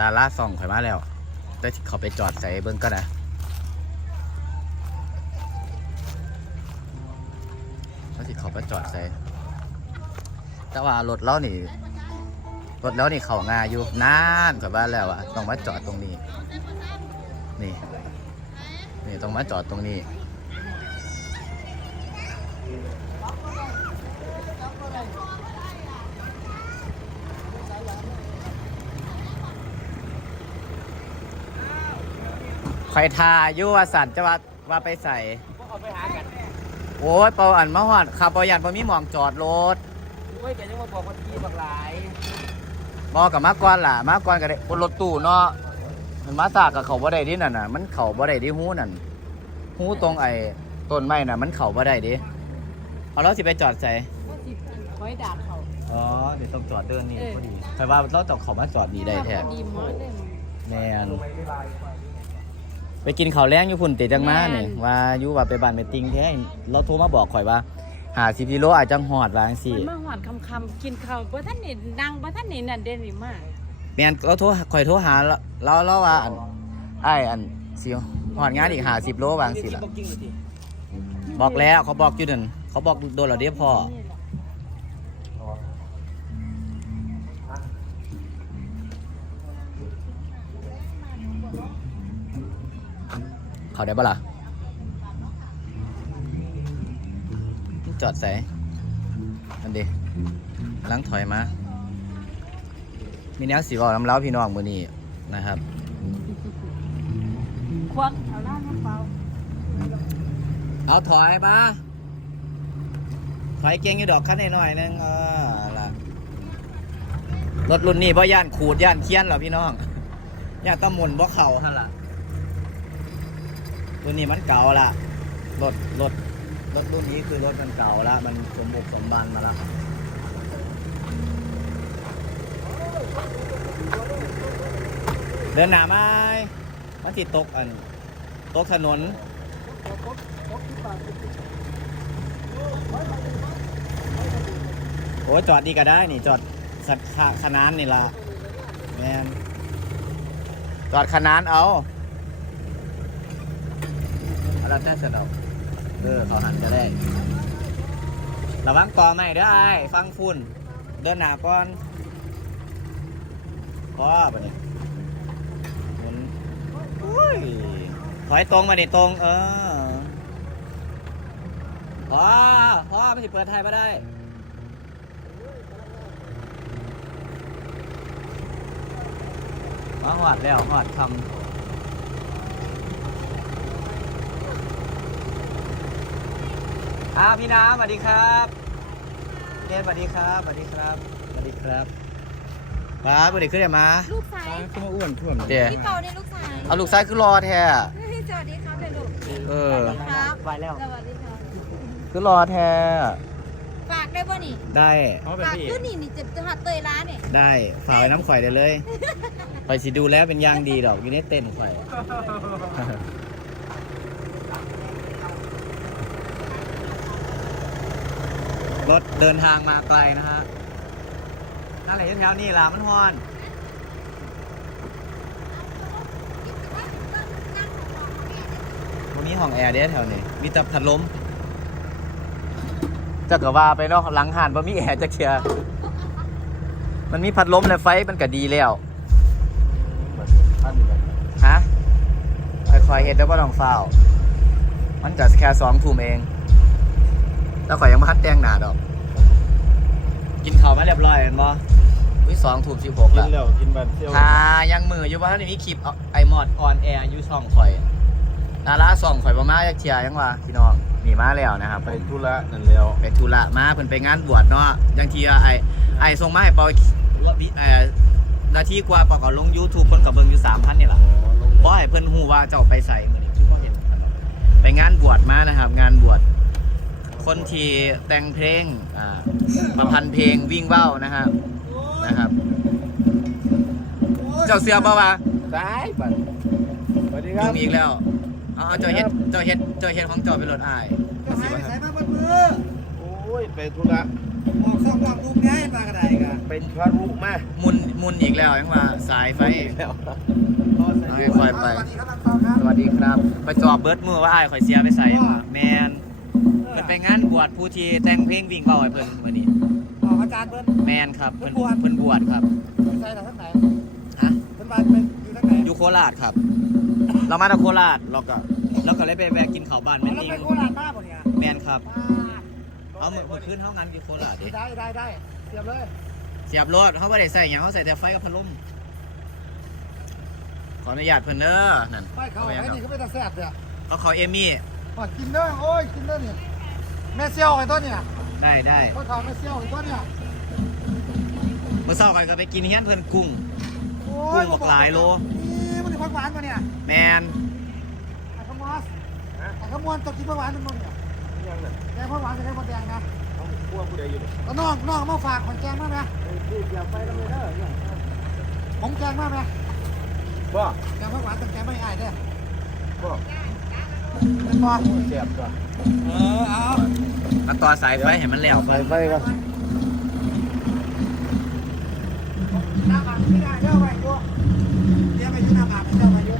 ดาราส่องข่อยมาแล้ว แต่เขาไปจอดใส่เบิ้งก็นะแล้วที่เขาไปจอดใส่แต่ว่ารถเรานี่รถแล้วนี่เขางาอยู่นานข่อยว่าแล้วอะต้องมาจอดตรงนี้ นี่ นี่ต้องมาจอดตรงนี้ ไข่ทาอยุวสันจะว่าว่าไปใส่ พวกเขาไปหากันโอ้ยเปาอันมาหอดขับเปายันพอมีหมองจอดรถเว้ยแกยังมาบอกว่าที่บักหลายมอกับมาก่อนล่ะมาก่อนก็ได้บนรถตู้เนาะมันมาตากกับเขาบ่ได้ดินั่นน่ะ มันเขาบ่ได้ดิหูนั่นหูตรงไอ้ต้นไม้น่ะ มันเขาบ่ได้ดิเอาแล้วสิไปจอดใส่ก็สิคอยด่าเขา อ๋อเดี๋ยวต้องจอดเดินนี่เออพอดีแต่ว่าเราต้องเขามาจอดดีได้แท้ดีมากเลยแมนไป กินข้าวแล้งอยู่พุ่นติจังมานี่แม่นว่าอยู่ว่าไปบ้านไปติงแท้เราโทรมาบอกข่อยว่าหาสิบกิโลอาจจะหอดวาจังสิมันมาหอดคำคำๆกินข้าวบ่ท่านนี่นั่งบ่ท่านนี่นั่นเด่นนี่มากแมนเราโทรข่อยโทรหาเราเราว่าอันไอ้ายอันสิหอดงานอีกหาสิบโลวาจังสิล่ะบอกจริงเลยสิบอกแล้วเขาบอกอยู่นั่นเขาบอกโดนเราเดียวพอ เขาได้ปะล่ะจอดใส่อันดีกำลังถอยมา มีแนวสีบอกน้ำเล้าพี่น้องมือนี้นะครับ ควักเอาล่างน้ำเปล่าเอาถอยมาถอยเก่งอยู่ดอกคันหน่อยๆนึงเออละรถรุ่นนี้บ่ย่านขูดย่านเคี้ยนเหรอพี่น้องย่านตะมุนบ่เข่าฮะล่ะ รุ่นนี้มันเก่าละรถรถรถรุ่นนี้คือรถมันเก่าละมันสมบุกสมบันมาละเดินหนาไม้มันติดตกอันตกถนนโอ้จอดดีก็ได้นี่จอดสัตว์ขขนานนี่ละแมนจอดขนานเอา เอาแล้วแต่สะดอกเออเขาหันก็ได้ ระวังกอไม่เด้อไอ้ฟังฝุ่น เดินหนาก่อนพอปะเนี่ยหมุนอุ้ยถอยตรงมาดิตรง เออพอพอไม่สิเปิดไทยมาได้มาหอดแล้วหอดคำ อ้าวพี่น้ำสวัสดีครับเรียนสวัสดีครับสวัสดีครับสวัสดีครับมาสวัสดีขึ้นเดี๋ยวมาลูกชายขึ้นมาอ้วนท่วมเดี๋ยวพี่เปาเนี่ยลูกชายเอาลูกซ้ายคือรอแท้อะเฮ้ยสวัสดีครับเลยลูกเออครับไปแล้วสวัสดีครับคือรอแท้อะฝากได้ป่ะนี่ได้เขาเป็นฝากพี่ขึ้นนี่นี่จะจะหัดเตยร้านเนี่ยได้ฝากไว้น้ำข่อยได้เลยข่อยสิดูแล้วเป็นอยางดีดอกอยู่ในเต้นข่อย รถเดินทางมาไกลนะฮะนั่นแหละแถวนี่ล่ะมันฮอน วันนี้ห้องแอร์เด้แถวนี้ มีแต่พัดลมจะกะว่าไปเนาะหลังหานบ่มีแอร์จะเชียร์มันมีพัดลมและไฟมันก็ดีแล้วฮะค่อยๆเฮ็ดแล้วบ่ต้องเฝ้า มันก็แค่สองทุ่มเอง แล้วข่อยยังบ่ทันแต่งหน้าดอกกินข้าวมาเรียบร้อยแม่นบ่อุ้ยสองทุ่มสิบหกกิแล้วนแล้วกินแบบเที่ยวถ้ายังมืออยู่ว่าท่านมีคลิปเอาไอมอดออนแอร์อยู่ช่องข่อยดาราส่องข่อยประมาจากเชียร์ยังว่าพี่น้องนี่มาแล้วนะครับไปธุระนั่นแล้ว ไปธุระมาเพิ่นไปงานบวชเนาะยังเทียไอไอส่งมาให้ปอวิเอ่อนาทีกว่าปอก็ลง YouTube คนก็เบิ่งอยู่3,000นี่ล่ะบ่ให้เพิ่นฮู้ว่าเจ้าไปใส่มื้อนี้บ่เห็น ไปงานบวชมานะครับ งานบวช คนที่แต่งเพลงอ่าประพันธ์เพลงวิ่งเว้านะครับนะครับ เจ้าเสือบ่ว่าตายบัดสวัสดีครัยุ่บงอีกแล้วเอาเอาเจ้าเฮ็ดเจ้าเฮ็ดเจ้าเฮ็ดของเจ้าเป็นรถอ้ายโอ้ยไปธุระออกซ่องความทุกข์ได้มากระไดกันเป็นพระรุมามุนมุนอีกแล้วยังว่าสายไฟแล้วเอาให้ค่อยไป สวัสดีครับ ไปจอบเบิร์ดมือว่าอ้ายข่อยเสียไปใส่มาแมน มันไปงานบวชผู้ที่แต่งเพลงวิ่งเบาให้เพิ่นมื้อนี้ ออกอาจารย์เพิ่น แมนครับเพิ่นเพิ่นบวช เพิ่นบวชครับใช่ทางไหนฮะเพิ่นบ้านเป็นอยู่ทางไหนอยู่โคราชครับ เรามาจากโคราชเราก็เราก็เลยไปแวะกินข้าวบ้านแม่แล้วนิ่งไปโคราชมาบ่เนี่ยแมนครับ เอามือมือขึ้นเท่านั้นอยู่โคราชดิได้ได้ได้เตรียมเลยเสียบรถเขาไม่ได้ใส่หยังเขาใส่แต่ไฟกับพัดลมขออนุญาตเพิ่นเด้อนั่นไม่เขาเอาไอ้ไว้ครับนี่เขาไม่ตาแซ่บเนี่ยเขาขอเอมี่ มากินเด้อโอ้ยกินเด้อเนี่ยแม่เซี่ยวไอ้ต้นเนี่ยได้ได้พ่อทองแม่เซี่ยวไอ้ต้นเนี่ยเมื่อเช้ากันก็ไปกินเฮียนเพิ่นกุ้ง โอ้กุ้งบักหลายโล นี่มันนี่ผักหวานมาเนี่ยแมนไอ้ขมอสไอ้ขมวนตกกินผักหวานมันมั้งเนี่ยยังน่ะแกงผักหวานจะได้หมดแดงนะเอาพวกผู้ใดอยู่นี่แล้วน้องน้องมาฝากของแกงมาไหมพูดอย่าไปแล้วเลยเด้อของแกงมาไหมบ่แกงผักหวานตั้งแกงไม่อายเด้อบ่ เป็นบอเสียบก่อนเออเอามาต่อสายไฟให้มันแล้วใส่ไฟกันหน้าบานไม่ได้เด้อไปดูเดี๋ยวไปอยู่หน้าบานไปเด้อไปอยู่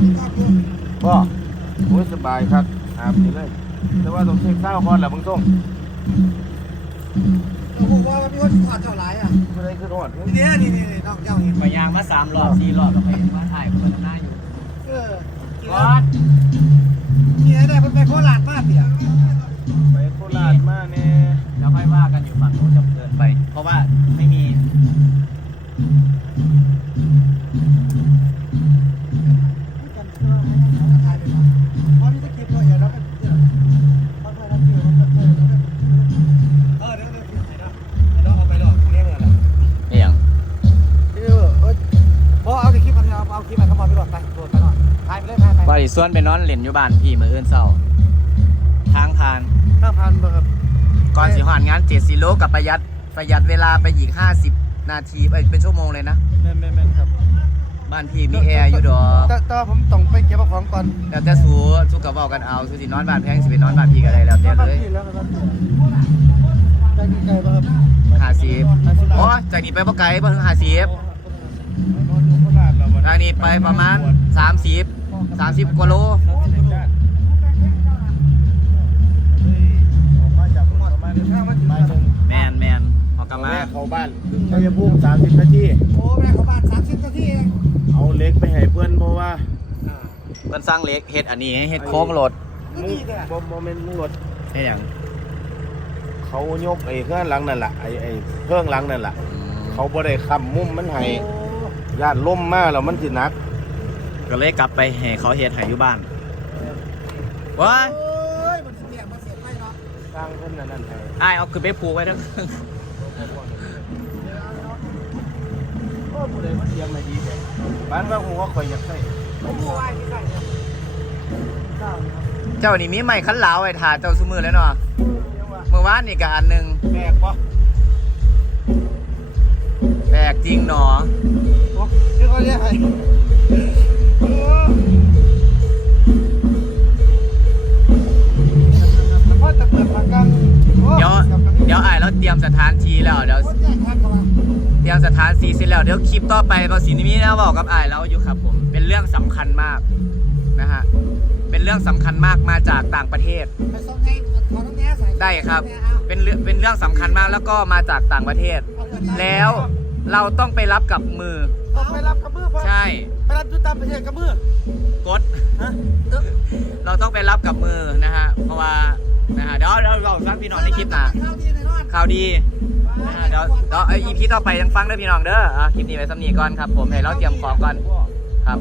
กินข้าวอยู่บ่โอ้ยสบายครับอาบนี่เลย แต่ว่าต้องเช็คข้าวก่อนแหละมึงส่งเราบอกว่ามีคนขอดเท่าไหร่อะผู้ใดคือรอดนี่นี่นี่นี่น้องเจ้านี่ไปยางมาสามรอบสี่รอบก็ไปมาถ่ายเพิ่นหน้าอยู่เออ วัดนี่ได้เพิ่นไปโคราชมาเปียไปโคราชมาแน่แล้วค่อยว่ากันอยู่ฝั่งโน้นจะเดินไป ส่วนไปนอนเล่นอยู่บ้านพี่มื้ออื่นเช้าทางผ่านห้าพันแบบก่อนสิหอนงาน7กิโลกับประหยัดประหยัดเวลาไปอีก50นาทีเอ้ยเป็นชั่วโมงเลยนะแม่นแม่นแม่นครับบ้านพี่มีแอร์อยู่ดอกแต่แต่ผมต้องไปเก็บของก่อนแล้วแต่สูสูกับเว้ากันเอาสูสินอนบ้านแพงสิไปนอนบ้านพี่ก็ได้แล้วแต่เลยแล้วครับไปไกลๆป่ะครับ50อ๋อจากนี้ไปบ่ไกลบ่ถึง50นอนอยู่โคราชแล้ววันจากนี้ไปประมาณ30 30กว่าโลเฮ้ยออกมาจากรถประมาณบ่ายโมงแมนแมนออกกลับมาแม่เข้าบ้านชัยภูมิ30นาทีโอ้แม่เขาบ้านสามสิบนาทีเองเอาเหล็กไปให้เพื่อนเพราะว่าเพิ่นสร้างเหล็กเฮ็ดอันนี้เฮ็ดโค้งรถมึงบ่บ่แม่นมึงรถเฮ็ดหยังเขายกไอ้เครื่องหลังนั่นล่ะไอ้ไอ้เครื่องหลังนั่นล่ะเขาบ่ได้ค้ำมุมมันให้ญาติล่มมาแล้วมันสิหนัก ก็เลยกลับไปให้เขาเฮ็ดให้อยู่บ้านว้ายโอ้ยมันเสียมันเสียไปเนาะสร้างเพิ่นนั่นนั่นให้อ้ายเอาขึ้นไปผูกไว้ทั้ง โอ้ผู้ใดมันเตรียมมาดีแท้บ้านว่าฮู้ว่าข่อยอยากใช้ผมรู้ว่าที่ใส่เนี่ยเก้าเนี่ยครับเจ้านี่มีไม้คันหลาวไว้ถ่าเจ้าซุมือแล้วเนาะเมื่อวานนี่ก็อันหนึงแปลกบ่แปลกจริงหนอ โอ้เดี๋ยวเขาเรียกให้ เดี๋ยวอ้ายเราเตรียมสถานที่แล้วเดี๋ยวโคตรแจ้งทักเข้ามาเตรียมสถานที่เสร็จแล้วเดี๋ยวคลิปต่อไปเราสิมีแนวบอกกับอ้ายแล้วอยู่ครับผมเป็นเรื่องสำคัญมากนะฮะเป็นเรื่องสำคัญมากมาจากต่างประเทศไปส่งให้ขอน้ำแน่ใส่ได้ครับเอาเป็นเรื่องเป็นเรื่องสำคัญมากแล้วก็มาจากต่างประเทศเอาเงินมาแล้วเราต้องไปรับกับมือต้องไปรับกระมือพ่อใช่ไปรับจุดตามประเทศกระมือกดฮะเออเราต้องไปรับกับมือนะฮะเพราะว่า นะฮะเดี๋ยวเราเราฟังพี่น้องในคลิปหนะข่าวดีนะฮะเดี๋ยวเดี๋ยวไออีพีต่อไปยังฟังได้พี่น้องเด้ออะคลิปนี้ไว้สำนีก่อนครับผมให้เราเตรียมของก่อนครับ